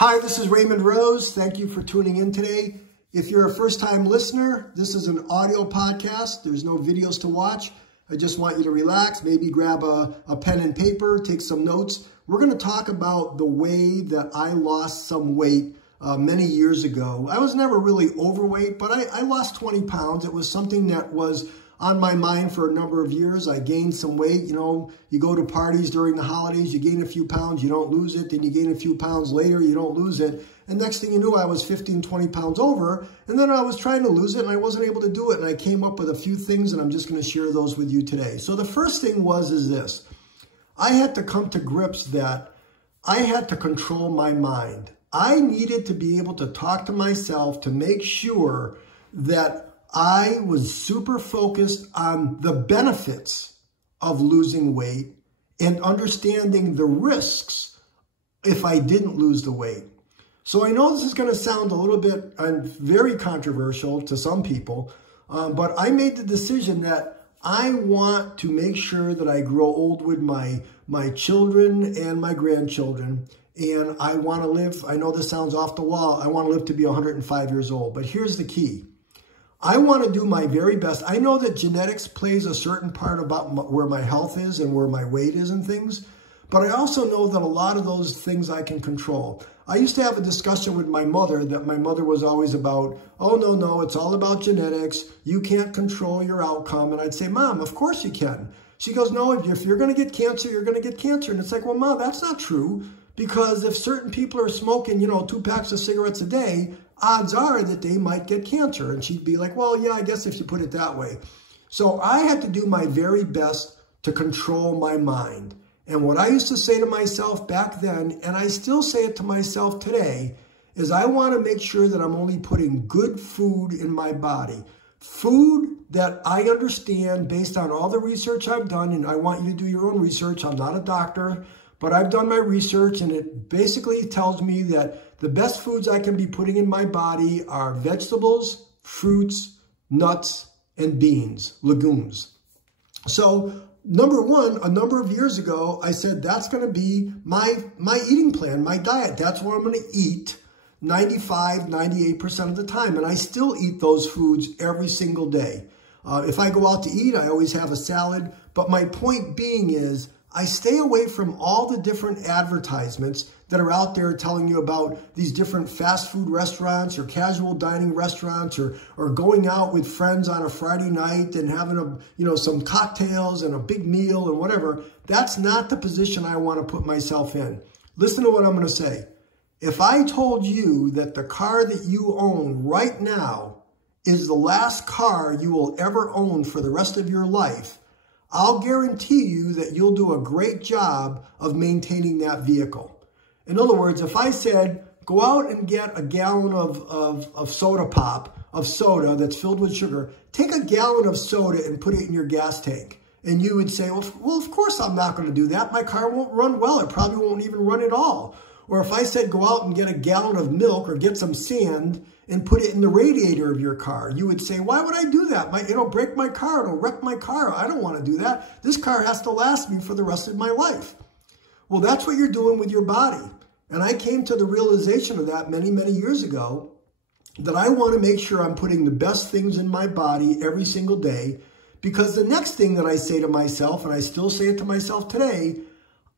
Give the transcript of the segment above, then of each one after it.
Hi, this is Raymond Rose. Thank you for tuning in today. If you're a first-time listener, this is an audio podcast. There's no videos to watch. I just want you to relax, maybe grab a pen and paper, take some notes. We're going to talk about the way that I lost some weight many years ago. I was never really overweight, but I lost 20 pounds. It was something that was on my mind for a number of years. I gained some weight. You know, you go to parties during the holidays, you gain a few pounds, you don't lose it. Then you gain a few pounds later, you don't lose it. And next thing you knew, I was 15, 20 pounds over. And then I was trying to lose it and I wasn't able to do it. And I came up with a few things and I'm just going to share those with you today. So the first thing is this. I had to come to grips that I had to control my mind. I needed to be able to talk to myself to make sure that I was super focused on the benefits of losing weight and understanding the risks if I didn't lose the weight. So I know this is going to sound a little bit very controversial to some people, but I made the decision that I want to make sure that I grow old with my children and my grandchildren. And I want to live, I know this sounds off the wall, I want to live to be 105 years old. But here's the key. I want to do my very best. I know that genetics plays a certain part about where my health is and where my weight is and things, but I also know that a lot of those things I can control. I used to have a discussion with my mother that my mother was always about, oh, no, it's all about genetics. You can't control your outcome. And I'd say, Mom, of course you can. She goes, no, if you're going to get cancer, you're going to get cancer. And it's like, well, Mom, that's not true. Because if certain people are smoking, 2 packs of cigarettes a day, odds are that they might get cancer. And she'd be like, well, yeah, I guess if you put it that way. So I had to do my very best to control my mind. And what I used to say to myself back then, and I still say it to myself today, is I want to make sure that I'm only putting good food in my body. Food that I understand based on all the research I've done, and I want you to do your own research. I'm not a doctor, but I've done my research, and it basically tells me that the best foods I can be putting in my body are vegetables, fruits, nuts, and beans, legumes. So number one, a number of years ago, I said that's going to be my eating plan, my diet. That's what I'm going to eat 95, 98% of the time. And I still eat those foods every single day. If I go out to eat, I always have a salad. But my point being is I stay away from all the different advertisements that are out there telling you about these different fast food restaurants or casual dining restaurants or going out with friends on a Friday night and having some cocktails and a big meal and whatever. That's not the position I want to put myself in. Listen to what I'm going to say. If I told you that the car that you own right now is the last car you will ever own for the rest of your life, I'll guarantee you that you'll do a great job of maintaining that vehicle. In other words, if I said, go out and get a gallon of soda pop, of soda that's filled with sugar, take a gallon of soda and put it in your gas tank. And you would say, well, of course I'm not going to do that. My car won't run well. It probably won't even run at all. Or if I said, go out and get a gallon of milk or get some sand and put it in the radiator of your car, you would say, why would I do that? It'll break my car. It'll wreck my car. I don't want to do that. This car has to last me for the rest of my life. Well, that's what you're doing with your body. And I came to the realization of that many, many years ago, that I want to make sure I'm putting the best things in my body every single day, because the next thing that I say to myself, and I still say it to myself today,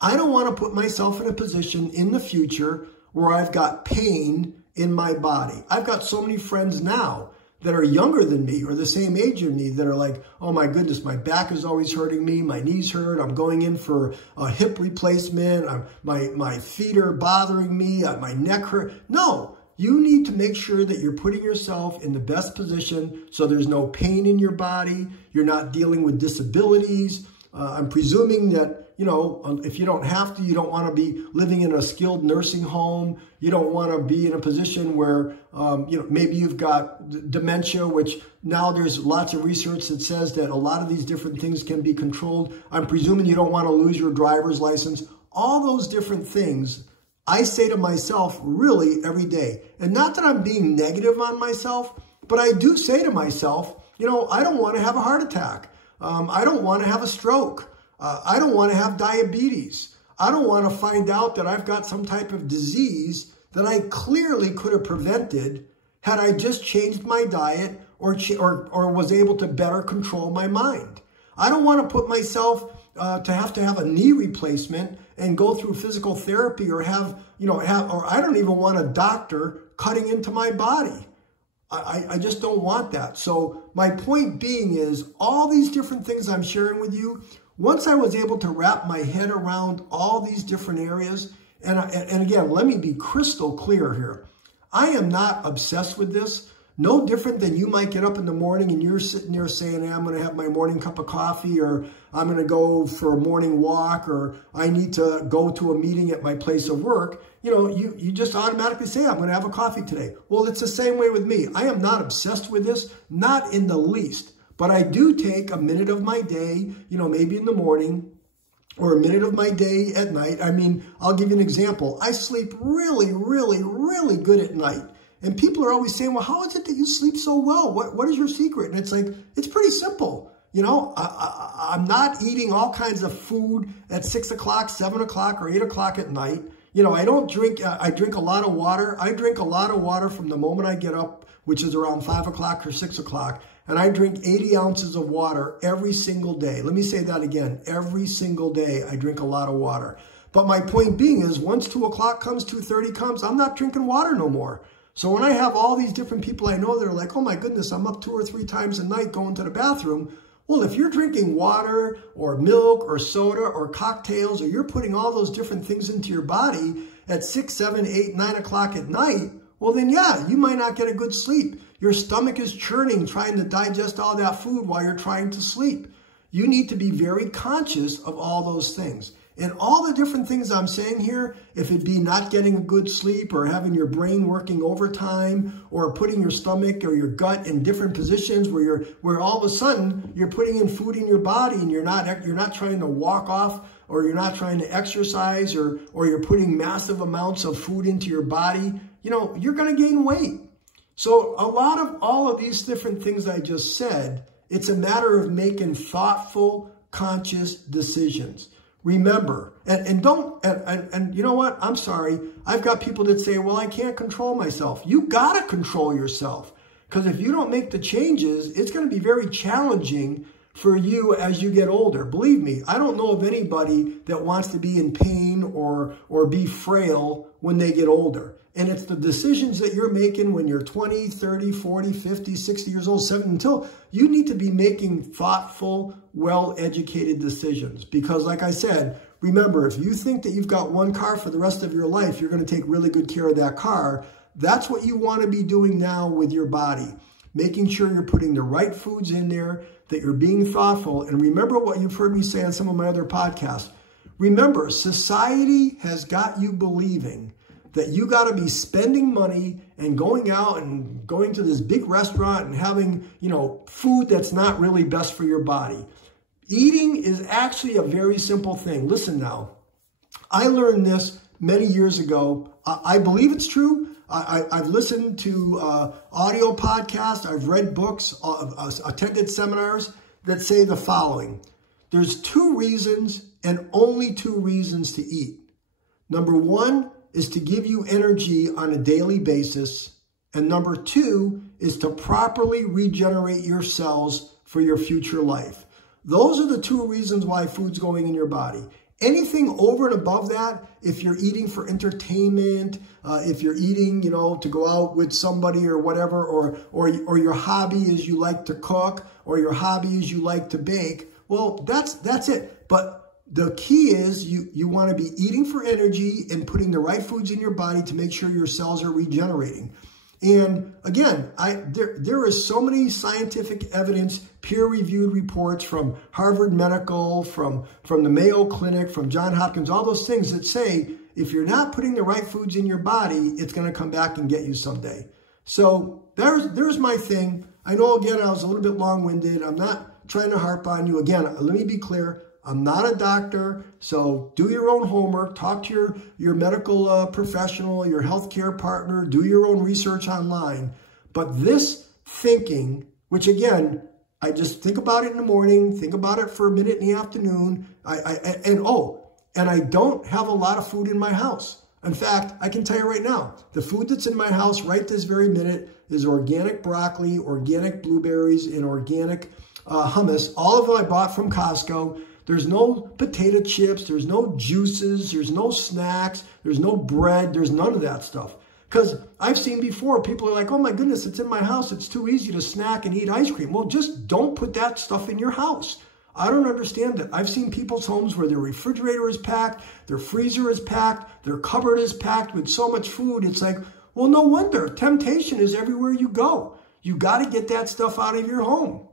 I don't want to put myself in a position in the future where I've got pain in my body. I've got so many friends now that are younger than me or the same age as me that are like, oh my goodness, my back is always hurting me, my knees hurt, I'm going in for a hip replacement, my feet are bothering me, my neck hurt. No, you need to make sure that you're putting yourself in the best position so there's no pain in your body, you're not dealing with disabilities. I'm presuming that, if you don't have to, you don't want to be living in a skilled nursing home. You don't want to be in a position where, maybe you've got dementia, which now there's lots of research that says that a lot of these different things can be controlled. I'm presuming you don't want to lose your driver's license. All those different things I say to myself really every day. And not that I'm being negative on myself, but I do say to myself, I don't want to have a heart attack. I don't want to have a stroke. I don't want to have diabetes. I don't want to find out that I've got some type of disease that I clearly could have prevented had I just changed my diet or was able to better control my mind. I don't want to put myself to have a knee replacement and go through physical therapy or or I don't even want a doctor cutting into my body. I just don't want that. So my point being is all these different things I'm sharing with you, once I was able to wrap my head around all these different areas, and again, let me be crystal clear here. I am not obsessed with this. No different than you might get up in the morning and you're sitting there saying, hey, I'm going to have my morning cup of coffee, or I'm going to go for a morning walk, or I need to go to a meeting at my place of work. You just automatically say, I'm going to have a coffee today. Well, it's the same way with me. I am not obsessed with this, not in the least. But I do take a minute of my day, maybe in the morning, or a minute of my day at night. I mean, I'll give you an example. I sleep really, really, really good at night. And people are always saying, well, how is it that you sleep so well? What is your secret? And it's like, it's pretty simple. I'm not eating all kinds of food at 6 o'clock, 7 o'clock, or 8 o'clock at night. I don't drink, I drink a lot of water. I drink a lot of water from the moment I get up, which is around 5 o'clock or 6 o'clock. And I drink 80 ounces of water every single day. Let me say that again. Every single day, I drink a lot of water. But my point being is, once 2 o'clock comes, 2:30 comes, I'm not drinking water no more. So when I have all these different people I know that are like, oh my goodness, I'm up 2 or 3 times a night going to the bathroom. Well, if you're drinking water or milk or soda or cocktails, or you're putting all those different things into your body at 6, 7, 8, 9 o'clock at night, well then yeah, you might not get a good sleep. Your stomach is churning, trying to digest all that food while you're trying to sleep. You need to be very conscious of all those things. And all the different things I'm saying here, if it be not getting a good sleep, or having your brain working overtime, or putting your stomach or your gut in different positions where all of a sudden you're putting in food in your body and you're not trying to walk off, or you're not trying to exercise, or you're putting massive amounts of food into your body, you're going to gain weight. So a lot of all of these different things I just said, it's a matter of making thoughtful, conscious decisions. Remember, and you know what? I'm sorry. I've got people that say, well, I can't control myself. You got to control yourself, because if you don't make the changes, it's going to be very challenging for you as you get older. Believe me, I don't know of anybody that wants to be in pain or be frail when they get older. And it's the decisions that you're making when you're 20, 30, 40, 50, 60 years old, 70, until you need to be making thoughtful, well-educated decisions. Because like I said, remember, if you think that you've got one car for the rest of your life, you're going to take really good care of that car. That's what you want to be doing now with your body. Making sure you're putting the right foods in there, that you're being thoughtful. And remember what you've heard me say on some of my other podcasts. Remember, society has got you believing that you got to be spending money and going out and going to this big restaurant and having, food that's not really best for your body. Eating is actually a very simple thing. Listen now, I learned this many years ago. I believe it's true. I've listened to audio podcasts. I've read books, attended seminars that say the following. There's 2 reasons, and only 2 reasons, to eat. Number 1 is to give you energy on a daily basis. And number 2 is to properly regenerate your cells for your future life. Those are the 2 reasons why food's going in your body. Anything over and above that, if you're eating for entertainment, if you're eating, to go out with somebody or whatever, or your hobby is you like to cook, or your hobby is you like to bake, well, that's it. But the key is you want to be eating for energy and putting the right foods in your body to make sure your cells are regenerating. And again, there is so many scientific evidence, peer-reviewed reports from Harvard Medical, from the Mayo Clinic, from Johns Hopkins, all those things that say if you're not putting the right foods in your body, it's going to come back and get you someday. So there's my thing. I know, again, I was a little bit long-winded. I'm not trying to harp on you. Again, let me be clear. I'm not a doctor, so do your own homework. Talk to your medical professional, your healthcare partner. Do your own research online. But this thinking, which again, I just think about it in the morning, think about it for a minute in the afternoon. And I don't have a lot of food in my house. In fact, I can tell you right now, the food that's in my house right this very minute is organic broccoli, organic blueberries, and organic hummus. All of it I bought from Costco. There's no potato chips, there's no juices, there's no snacks, there's no bread, there's none of that stuff. Because I've seen before, people are like, oh my goodness, it's in my house, it's too easy to snack and eat ice cream. Well, just don't put that stuff in your house. I don't understand it. I've seen people's homes where their refrigerator is packed, their freezer is packed, their cupboard is packed with so much food. It's like, well, no wonder. Temptation is everywhere you go. You got to get that stuff out of your home.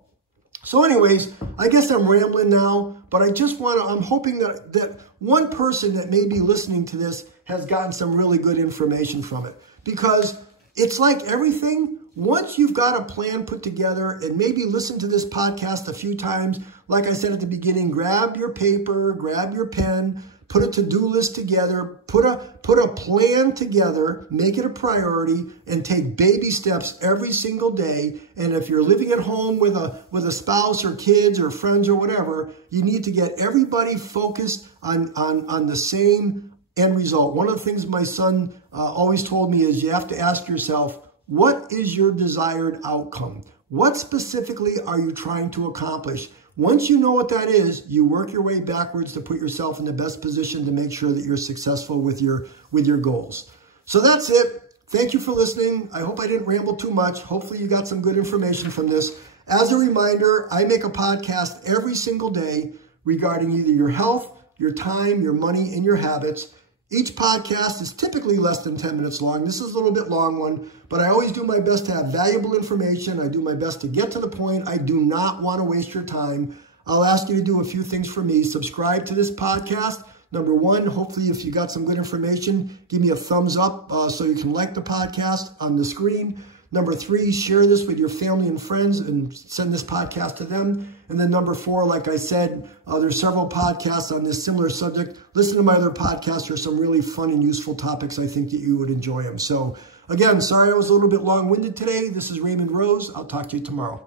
So anyways, I guess I'm rambling now, but I just want to, I'm hoping that one person that may be listening to this has gotten some really good information from it. Because it's like everything, once you've got a plan put together and maybe listen to this podcast a few times, like I said at the beginning, grab your paper, grab your pen, put a to-do list together, put a plan together, make it a priority, and take baby steps every single day. And if you're living at home with a spouse or kids or friends or whatever, you need to get everybody focused on the same end result. One of the things my son always told me is you have to ask yourself, what is your desired outcome? What specifically are you trying to accomplish? Once you know what that is, you work your way backwards to put yourself in the best position to make sure that you're successful with your goals. So that's it. Thank you for listening. I hope I didn't ramble too much. Hopefully you got some good information from this. As a reminder, I make a podcast every single day regarding either your health, your time, your money, and your habits. Each podcast is typically less than 10 minutes long. This is a little bit long one, but I always do my best to have valuable information. I do my best to get to the point. I do not want to waste your time. I'll ask you to do a few things for me. Subscribe to this podcast. Number one, hopefully if you got some good information, give me a thumbs up so you can like the podcast on the screen. Number three, share this with your family and friends and send this podcast to them. And then number four, like I said, there's several podcasts on this similar subject. Listen to my other podcasts. There's some really fun and useful topics. I think that you would enjoy them. So again, sorry I was a little bit long-winded today. This is Raymond Rose. I'll talk to you tomorrow.